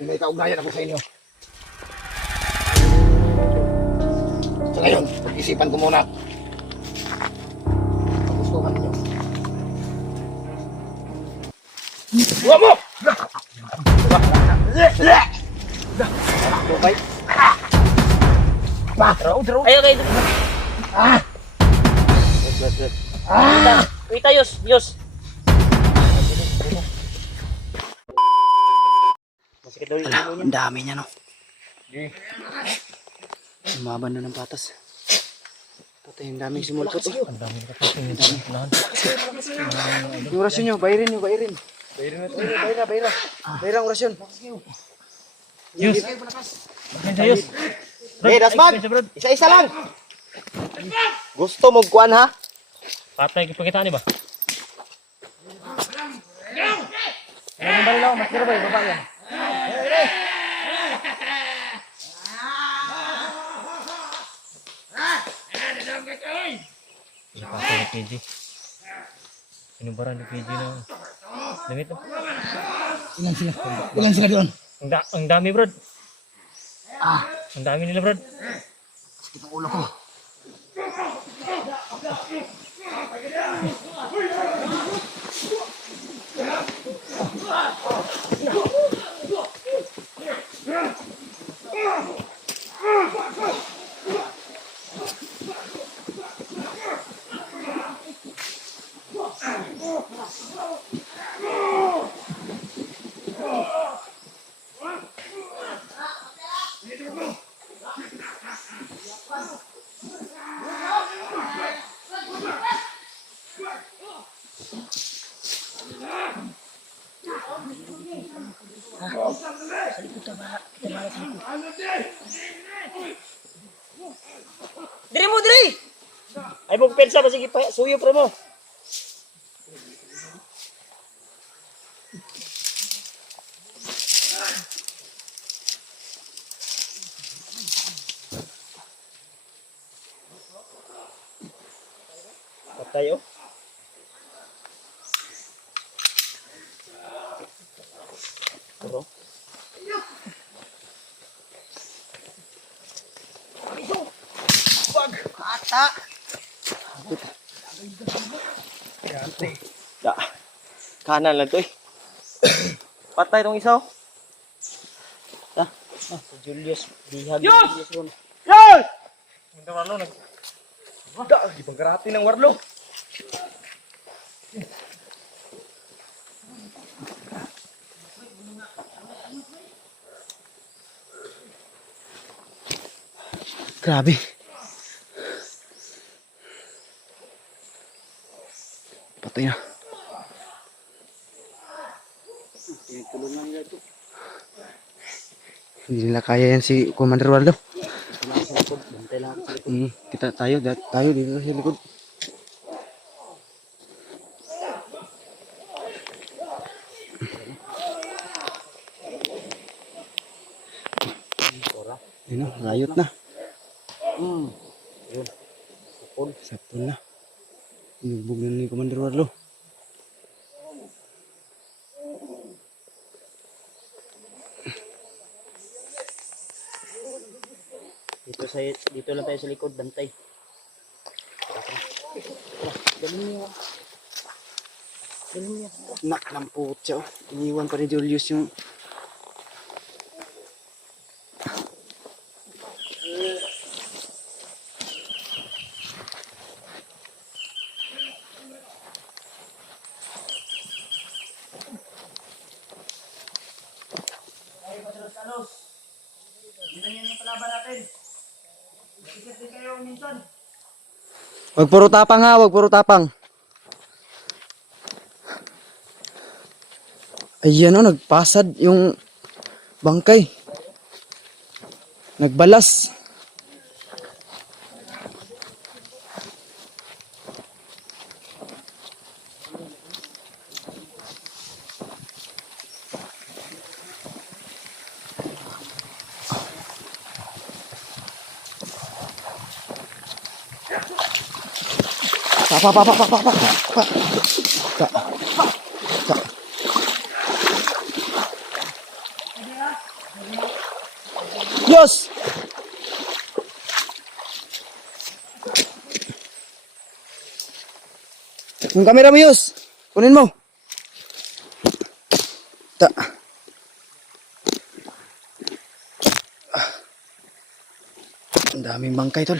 may kaugnayan ako sa inyo. Sa ngayon, pag-isipan ko muna. Pagustuhan ninyo. Huwag mo! Bye. Ayo kayo. Wait, Yus. Masakit daw yung ulo niya. Ang dami niya, no? Umaban na ng patas. Patay, ang daming sumulpot. Oh. Ang dami na kapatid. Ang dami. Yung orasyon nyo, bayirin nyo, bayirin. Bayira ang orasyon. Yus. Yus. Hey, Dasman! Isa-isa lang! Gusto mo kuan ha? Patay kita ni ba? Ano ba lang? Mas ba yung baba yan? Patay ni PG. Sinubaran ni PG na. Damit mo. Ilan sila doon? Ang dami, bro. Ang dami nila, bro. Sakit ang ulo ko. Diri! Ay mo pensa ba sige pa suyo pre mo. Patay oh. Bro. Ata! Da. Kanan lang to eh. Patay tong isa oh. Da. Si Julius Bihag. Yus! Julius. Yan! Ito Warlo nag Da, di pagkarati ng warlo. Grabe. Patay na. Hindi nila kaya yan si Commander Waldo. Kita tayo dito sa likod. Yun na, rayot na. Sapon na. Inubog na ni Commander Warlo. Dito lang tayo sa likod bantay. Dalhin niya. Nak ng putya. Iniwan pa ni Julius yung... Wag puro tapang ha, wag puro tapang. Ayan o, nagpasad yung bangkay. Nagbalas. Pa. Yos! Yung camera mo, Yos. Kunin mo. Ta. Ang daming bangkay, tol.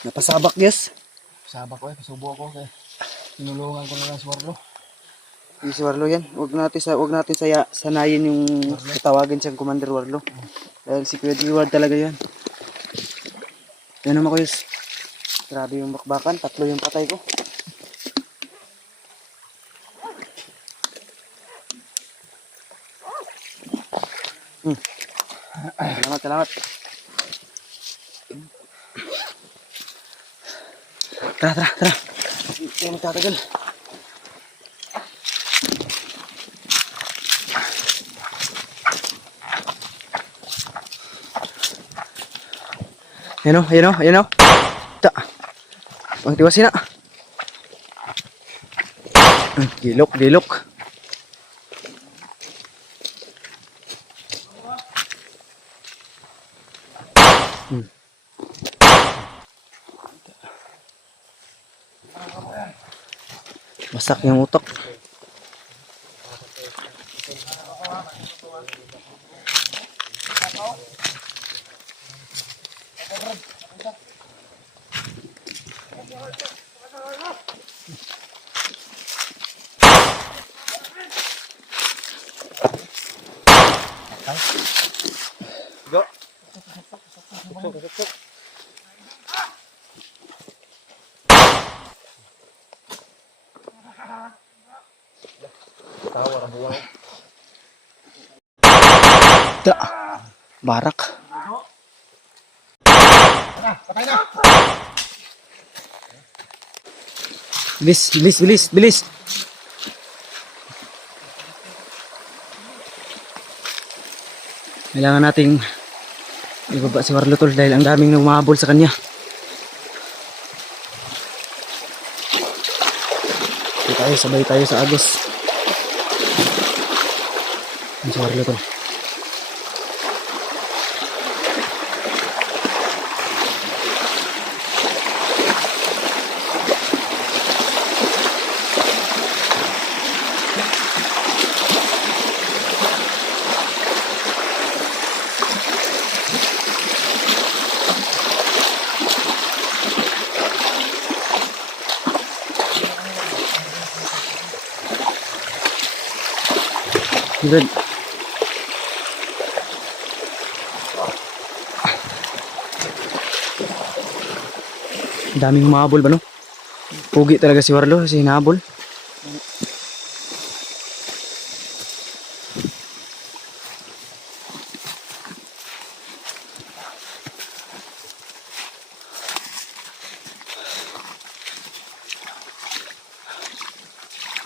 Napasabak, Yos. Sabak ko pasubo ako kay tinulungan ko na lang si Warlo. Yung si Warlo yan. Wag natin sanayin yung tawagin siyang Commander Warlo. Dahil si Kuya Diwad talaga yan. Yan naman ko, Yos. Grabe yung bakbakan. 3 yung patay ko. Salamat. Tara. Hindi magtatagal. Ayan o. Ta. Ang tiwasin na. Gilok. Wasak yung utok. Go. Ta. Barak. Patay na. Bilis. Kailangan nating ibaba si Warlo, tol, dahil ang daming umahabol sa kanya. Sabay tayo sa agos. Ang si Warlo, tol. Good. Daming humahabol ba, no? Pugi talaga si Warlo kasi hinahabol.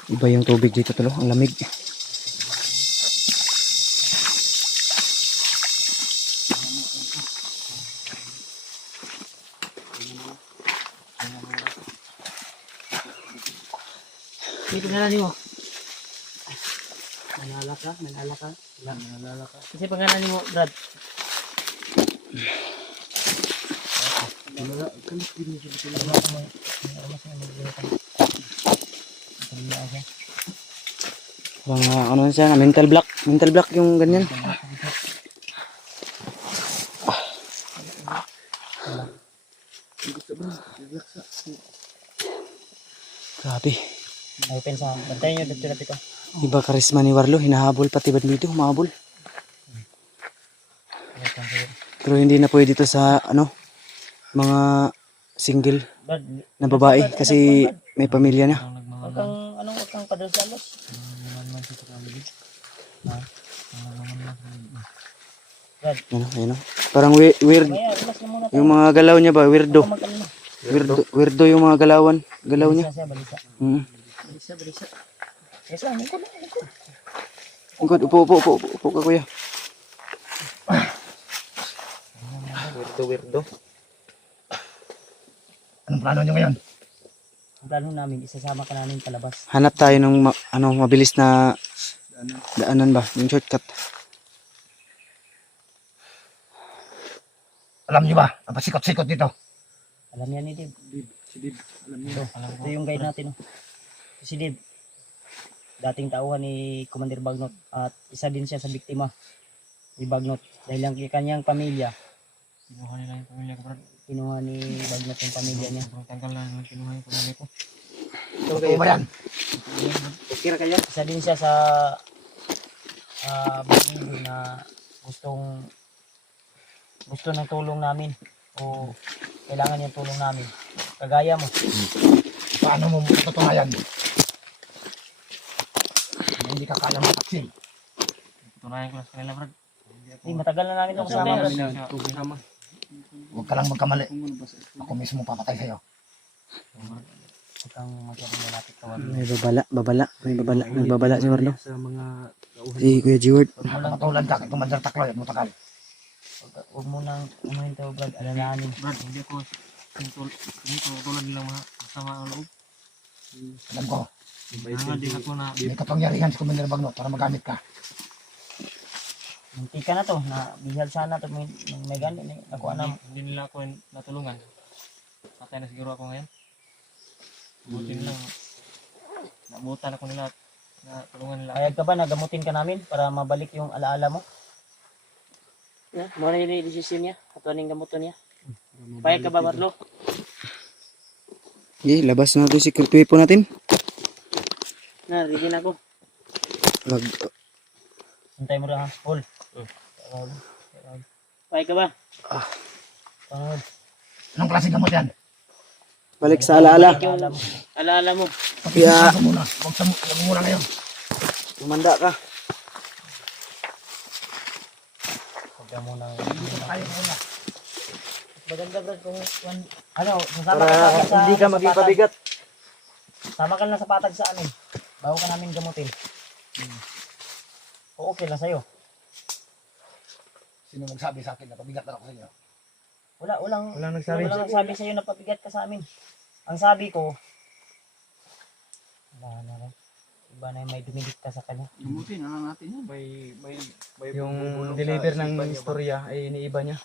Iba yung tubig dito, tolo, ang lamig. Hindi pangalan mo. Manala ka? Manala ka. Kasi pangalan mo, Brad. Parang ano siya, mental block yung ganyan. Grabe. Open sa, bantayan nyo dito lapit ko. Iba karisma ni Warlo, hinahabol pati bandito, humahabol. Pero hindi na pwede to sa mga single Brad, na babae kasi may pamilya na. huwag kang padalos-dalos. Brad, Ano. Parang weird. maya, relax na muna tayo. Yung mga galaw niya ba, weirdo. Huwag kang mag-alala. Weirdo yung mga galaw niya. Balisa siya, balisa. Balisa. Yes, lingkod. Ingkod, upo ka kuya. Weirdo. Anong plano nyo ngayon? Ang plano namin, isasama ka namin palabas. Hanap tayo ng mabilis na daanan ba, yung shortcut. Alam nyo ba, ang pasikot-sikot dito. Alam yan ni Dib. Si Dib, alam niya. Ito yung guide natin. Si Dib, dating tauhan ni Commander Bagnot at isa din siya sa biktima ni Bagnot. Dahil ang kanyang pamilya, Kinuha nila yung pamilya ko, Brad. kinuha ni Bagnot yung pamilya niya. Sobrang tagal na nila kinuha yung pamilya ko. Totoo ba yan? Okay na kayo? Isa din siya sa bandido na gusto ng tulong namin o kailangan yung tulong namin. Kagaya mo. Paano mo matutunayan? Hindi ka kaya mataksil. Tunayan ko lang sa kanila, Brad. Hindi, matagal na namin itong sabi. Huwag ka lang magkamali. Ako mismo papatay sa'yo. Huwag kang masyadong malapit ka. May babala. Nagbabala si Warlo. Si Kuya G-Word. Matulan ka kay Commander Takloy at Mutakal. Huwag mo nang umahin ito, Brad. Alalahanin. Brad, hindi ako tulad nilang mga kasama ang loob. Alam ko, Nangadik ako na may kapangyarihan si Commander Bagnot para magamit ka. Munti ka na to. Bihal sana to. May gani. Ako anam. hindi nila ako natulungan. Patay na siguro ako ngayon. Buti lang. Nabutan ako nila at natulungan nila. Payag ka ba na gamutin ka namin para mabalik yung alaala mo? Muna yung desisyon niya. Atuan yung gamuton niya. Payag ka ba, Marlo? Okay, labas na ito si secret po natin. Ready na ako. Hintay mo rin ha. Hold. Payag ka ba? Anong klaseng gamot yan? Balik sa alaala. Alaala mo. Yeah. Pag-isipan ko muna. Huwag mo muna ngayon. Tumanda ka. Huwag ka muna. Tayo muna. Maganda, Brad, kung sasama Para ka sa hindi ka maging patag. pabigat. Sama ka lang sa patag sa amin. Bago ka namin gamutin. O okay lang sa'yo. Sino nagsabi sa akin na pabigat na ako sa inyo? Walang nagsabi sa'yo na pabigat ka sa amin. Ang sabi ko, iba na yung may dumidit ka sa kanya. Buti na lang natin yan. Yung deliver ng istorya ay iniiba niya.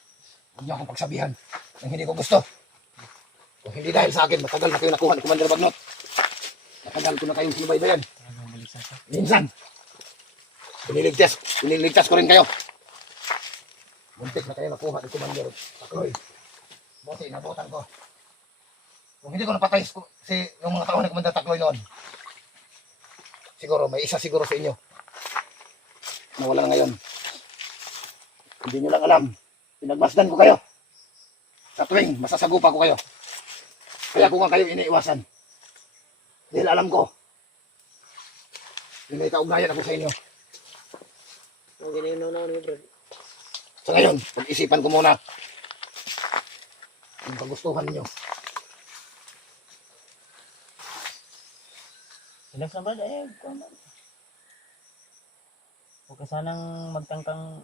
Huwag niyo akong pagsabihan ng hindi ko gusto. Kung hindi dahil sa akin, matagal na kayo nakuha ni Commander Bagnot. Matagal ko na kayong sinubaybayan. Minsan, piniligtas ko rin kayo. Muntik na kayo nakuha ni Commander Takloy. Buti, nabutan ko. Kung hindi ko napatay yung mga tao ni Commander Takloy noon, siguro, may isa siguro sa inyo na wala na ngayon. Hindi nyo lang alam. Pinagmasdan ko kayo. Sa tuwing masasagupa ko kayo. Kaya ko nga kayo iniiwasan. Dahil alam ko, may kaugnayan ako sa inyo. Ang gininaw na ni Brad. Sa ngayon, pag-isipan ko muna yung kagustuhan ninyo. Relax na, Brad. Huwag ka sanang magtangkang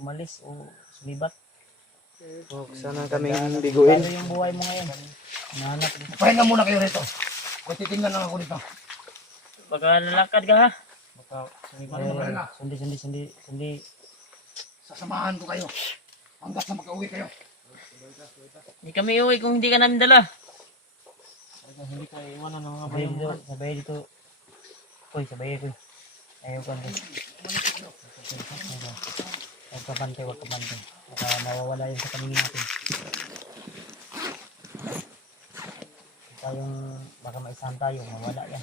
umalis o sumibat. Sana kaming biguin. Ano yung buhay mo ngayon? Nahanap mo. Pahinga muna kayo rito. Kung titingnan lang ako dito. Baka lalakad ka ha? Baka Sundi. Sasamahan ko kayo. Hanggat na makauwi kayo. Hindi kami uwi kung hindi ka namin dala. hindi ka iwanan ng mga bayan mo. Sabay dito. Uy, sabay ko. Ayaw ka dito. Huwag ka pantay. Baka mawawala yun sa paningin natin. tayong, baka maisahan tayo, mawala yan.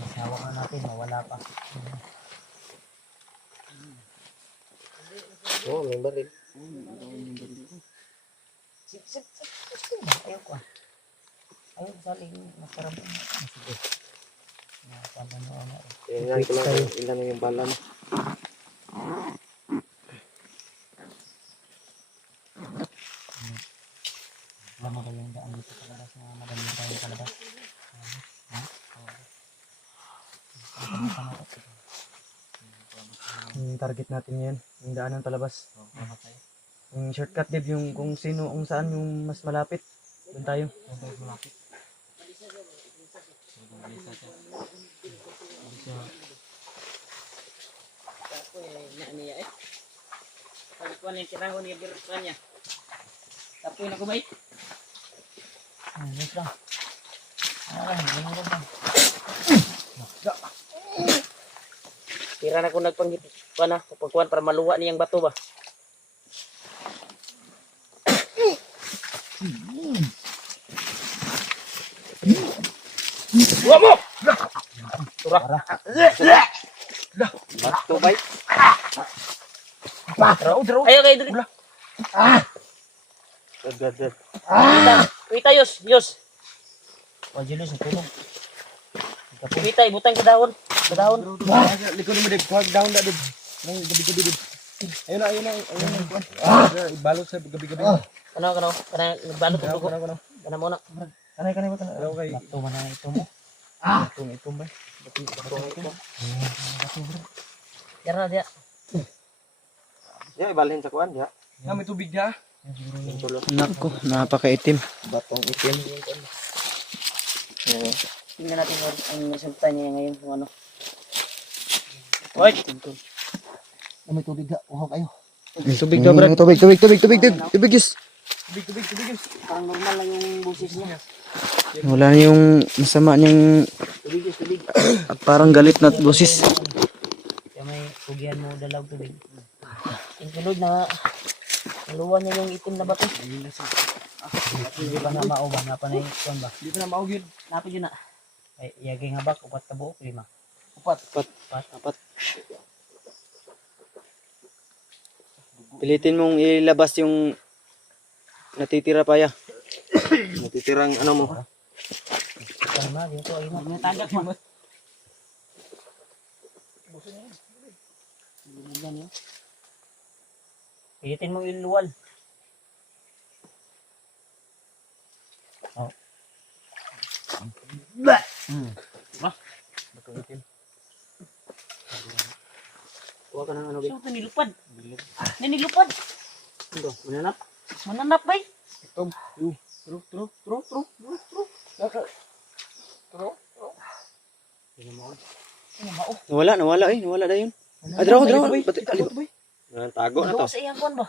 Mas hawak na natin, mawala pa. Oo, may baril. Ayaw ko ah. Ayaw ko saling masarap. Sige. Nasama mo na. Tingnan ko lang kung ilan yung bala mo. Alam mo ba yung daan dito sa labas na madami tayo sa labas? Yung target natin ngayon, yung daanan palabas. Salamat tayo. Yung shortcut Dib, yung kung sino, kung saan yung mas malapit. Doon tayo. Saan tayo malapit? Balisa siya. Balisa. Ako na niya eh. Pagkuhan yung tiraho niya birutan niya. Tapoy na ko ba eh? Yes lang. Ganun lang. Tira na ko nagpanggit. Kuha na, pagkuhan para maluwa niyang bato ba? Buwa mo! Tura. Bato bay. Ayo kayo dali. Gad. Wita yus, yus. Wajilus ang tulong. Wita, ibutang ka dahon. Ka dahon. Likod mo Dib, huwag down na Dib. Nang gabi-gabi Dib. Ayun na. Ibalot sa gabi-gabi. Kano, nagbalot ang dugo. Kana muna. Kanay ba? Hello kay. Bato man na ito mo. Itong ba? Yara na dia. Ya, ibalhin sa kuan ya. May tubig na. Nako, napakaitim. Batong itim. Tingnan natin ang resulta niya ngayon kung ano. Oy! May tubig na. Uhaw kayo. May tubig daw, Brad. Tubig, yes. Parang normal lang yung busis niya. Wala na yung masama niyang Tubig. parang galit na boses. Kaya may tugian mo dalaw tubig. Yung tulog na naluwan niya yung itim na bato. Hindi ba na mauba? Napa na yung kuwan ba? Di pa na maugid. Napa yun na. Ay, yagay nga ba? Upat ka buok? 5. Apat. Pilitin mong ilabas yung natitira pa ya. Natitirang ano mo. Kalma, dito. Ayun na. May tagak mo. Pilitin mong iluwal. Oh. Ba? Kuha ka ng ano, Bi. So, nilupad. Nilupad. Ito, mananap. Mananap ba? Truk. Nawala na yun. Draw. Tago na to. Sa iyang kuwan ba?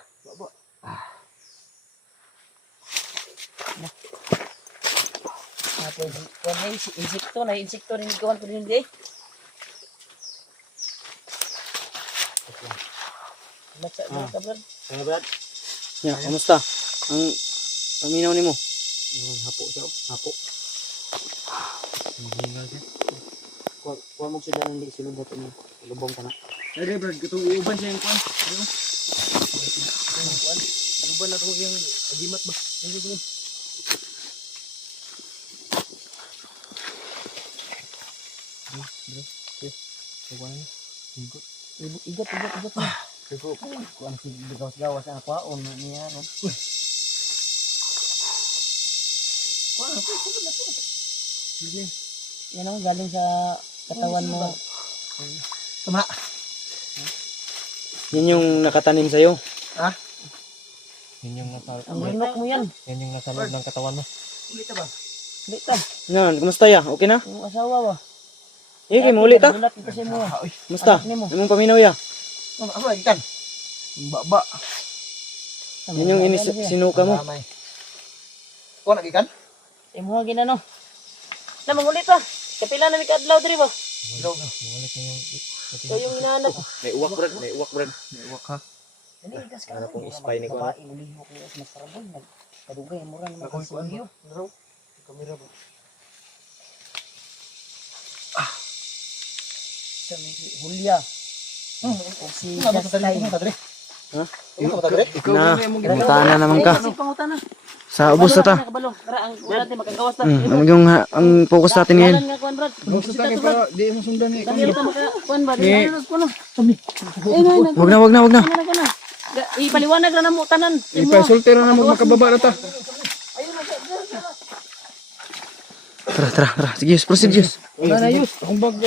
Kuwan na insekto rin ikawan ko rin hindi eh. Laksa ka Brad. Ano, Brad? Ya, kamusta? Ang paminaw nimo. Hapo siya. Hapo. Hingal siya. Kuwan mo sila ng silod na ito. Lubong ka na. Ay, Brad, itong iuban siya yung kwan. Iuban na ito yung agimat ba? Igat na. Kuwan si gawas-gawas ang kwaon niya. Yan ang galing sa katawan mo. Tama. Yun yung nakatanim sa'yo. Yan yung nasa... Ang lunok mo yan. Yan yung nasa loob ng katawan mo. Ulita ba? Hindi ka. Yan, kumusta ya? Okay na? Yung asawa ba? Kay muli ta. Bulat kasi mo. Kumusta? Anak nimo. Imong paminaw ya? Ano lagi kan? Baba. Yan yung sinuka mo. Kuha lagi kan? Imo nga ginano. Na mangulit pa. Kapila na mi kadlaw diri ba? Mawalik na yung... So yung hinahanap. May uwak, Brad. Iwak ha. Dali ikas ka. Ano pong ispay ni ko, ano? Babae uliho ko mas masarabon. Kadugay mo ran naman sa iyo. Kamera ba? Siya may Hulya. O si Justine. Ha? Ikaw ba tagare? Na, pangutana naman ka. Si pangutan na. Sa ubos na ta. Kabalo. Tara, ang wala natin magkagawas na. Ang focus natin ngayon. Dalan nga kuan brad. Gusto tayo para di mo sundan ni Dali ka kuan ba? Ni- Dali kuno. Eh na na. Wag na. Kana. Ipaliwanag na namo tanan. Ipasultero na mo makababa na ta. Tara. Sige, proceed, Jus. Wala na yus. Akong bag.